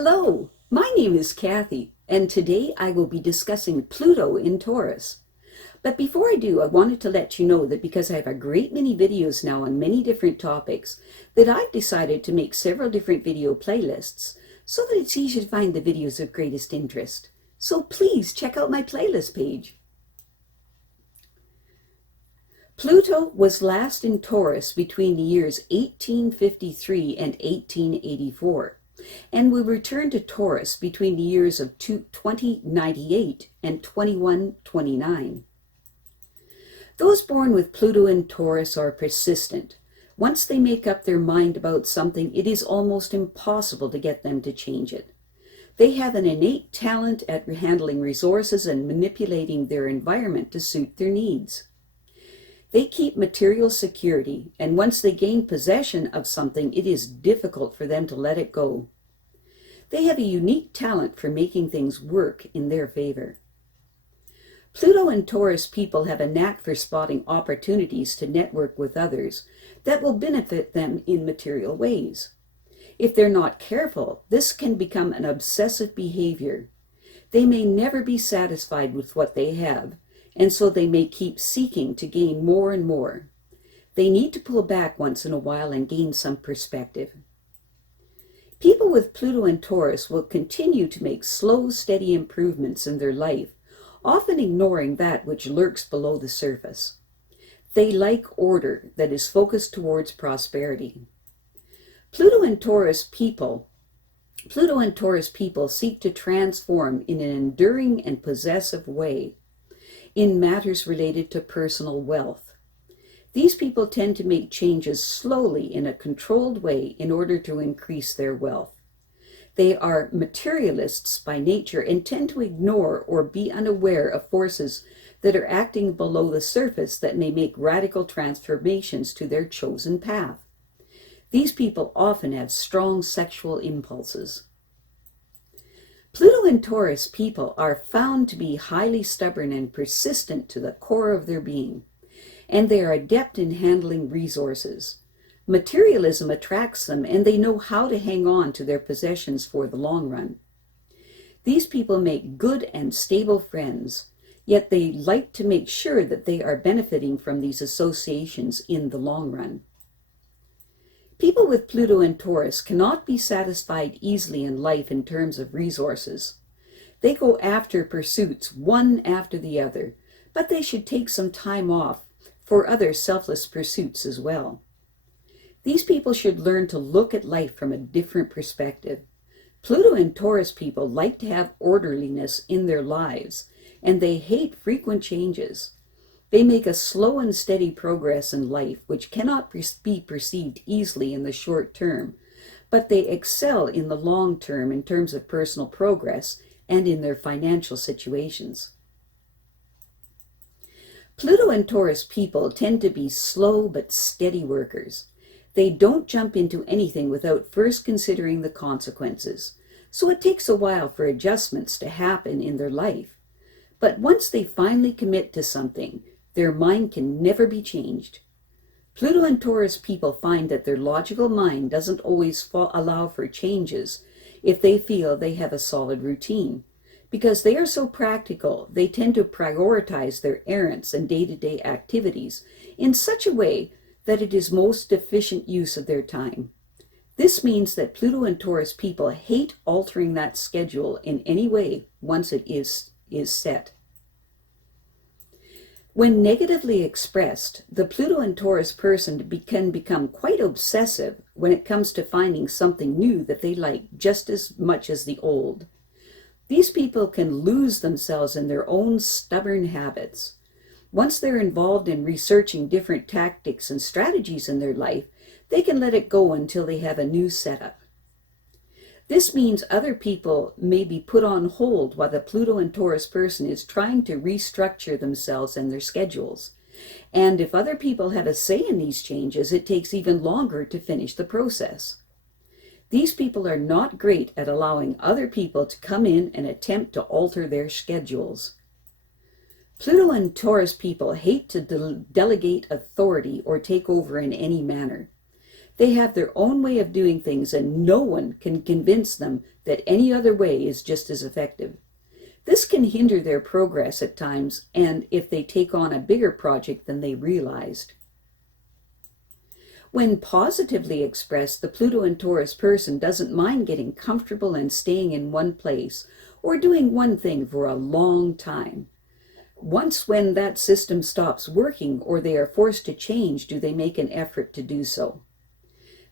Hello, my name is Kathy, and today I will be discussing Pluto in Taurus. But before I do, I wanted to let you know that because I have a great many videos now on many different topics, that I've decided to make several different video playlists so that it's easy to find the videos of greatest interest. So please check out my playlist page. Pluto was last in Taurus between the years 1853 and 1884. And will return to Taurus between the years of 2098 and 2129. Those born with Pluto in Taurus are persistent. Once they make up their mind about something, it is almost impossible to get them to change it. They have an innate talent at handling resources and manipulating their environment to suit their needs. They keep material security, and once they gain possession of something, it is difficult for them to let it go. They have a unique talent for making things work in their favor. Pluto and Taurus people have a knack for spotting opportunities to network with others that will benefit them in material ways. If they're not careful, this can become an obsessive behavior. They may never be satisfied with what they have, and so they may keep seeking to gain more and more. They need to pull back once in a while and gain some perspective. People with Pluto and Taurus will continue to make slow, steady improvements in their life, often ignoring that which lurks below the surface. They like order that is focused towards prosperity. Pluto and Taurus people seek to transform in an enduring and possessive way in matters related to personal wealth. These people tend to make changes slowly in a controlled way in order to increase their wealth. They are materialists by nature and tend to ignore or be unaware of forces that are acting below the surface that may make radical transformations to their chosen path. These people often have strong sexual impulses. Pluto and Taurus people are found to be highly stubborn and persistent to the core of their being, and they are adept in handling resources. Materialism attracts them, and they know how to hang on to their possessions for the long run. These people make good and stable friends, yet they like to make sure that they are benefiting from these associations in the long run. People with Pluto and Taurus cannot be satisfied easily in life in terms of resources. They go after pursuits one after the other, but they should take some time off for other selfless pursuits as well. These people should learn to look at life from a different perspective. Pluto and Taurus people like to have orderliness in their lives, and they hate frequent changes. They make a slow and steady progress in life, which cannot be perceived easily in the short term, but they excel in the long term in terms of personal progress and in their financial situations. Pluto and Taurus people tend to be slow but steady workers. They don't jump into anything without first considering the consequences, so it takes a while for adjustments to happen in their life. But once they finally commit to something, their mind can never be changed. Pluto and Taurus people find that their logical mind doesn't always allow for changes if they feel they have a solid routine. Because they are so practical, they tend to prioritize their errands and day-to-day activities in such a way that it is most efficient use of their time. This means that Pluto and Taurus people hate altering that schedule in any way once it is set. When negatively expressed, the Pluto and Taurus person can become quite obsessive when it comes to finding something new that they like just as much as the old. These people can lose themselves in their own stubborn habits. Once they're involved in researching different tactics and strategies in their life, they can let it go until they have a new setup. This means other people may be put on hold while the Pluto and Taurus person is trying to restructure themselves and their schedules. And if other people have a say in these changes, it takes even longer to finish the process. These people are not great at allowing other people to come in and attempt to alter their schedules. Pluto and Taurus people hate to delegate authority or take over in any manner. They have their own way of doing things, and no one can convince them that any other way is just as effective. This can hinder their progress at times, and if they take on a bigger project than they realized. When positively expressed, the Pluto and Taurus person doesn't mind getting comfortable and staying in one place or doing one thing for a long time. Once when that system stops working or they are forced to change, do they make an effort to do so.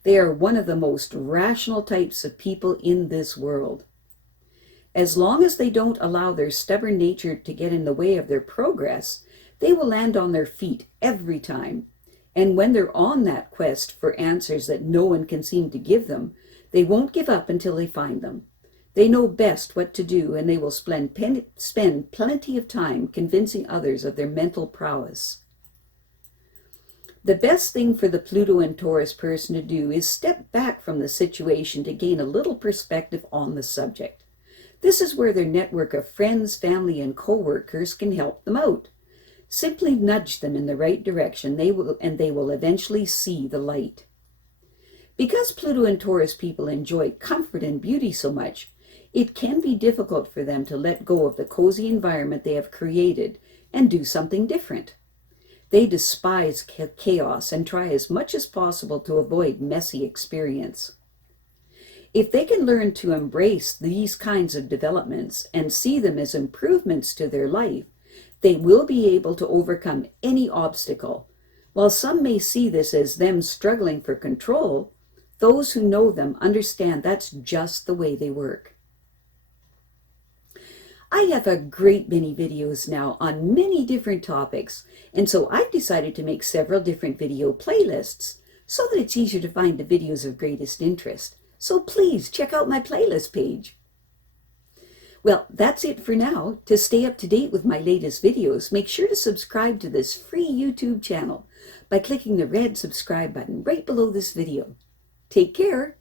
They are one of the most rational types of people in this world. As long as they don't allow their stubborn nature to get in the way of their progress, they will land on their feet every time. And when they're on that quest for answers that no one can seem to give them, they won't give up until they find them. They know best what to do, and they will spend plenty of time convincing others of their mental prowess. The best thing for the Pluto and Taurus person to do is step back from the situation to gain a little perspective on the subject. This is where their network of friends, family, and co-workers can help them out. Simply nudge them in the right direction, they will eventually see the light. Because Pluto and Taurus people enjoy comfort and beauty so much, it can be difficult for them to let go of the cozy environment they have created and do something different. They despise chaos and try as much as possible to avoid messy experience. If they can learn to embrace these kinds of developments and see them as improvements to their life, they will be able to overcome any obstacle. While some may see this as them struggling for control, those who know them understand that's just the way they work. I have a great many videos now on many different topics, and so I've decided to make several different video playlists so that it's easier to find the videos of greatest interest. So please check out my playlist page. Well, that's it for now. To stay up to date with my latest videos, make sure to subscribe to this free YouTube channel by clicking the red subscribe button right below this video. Take care.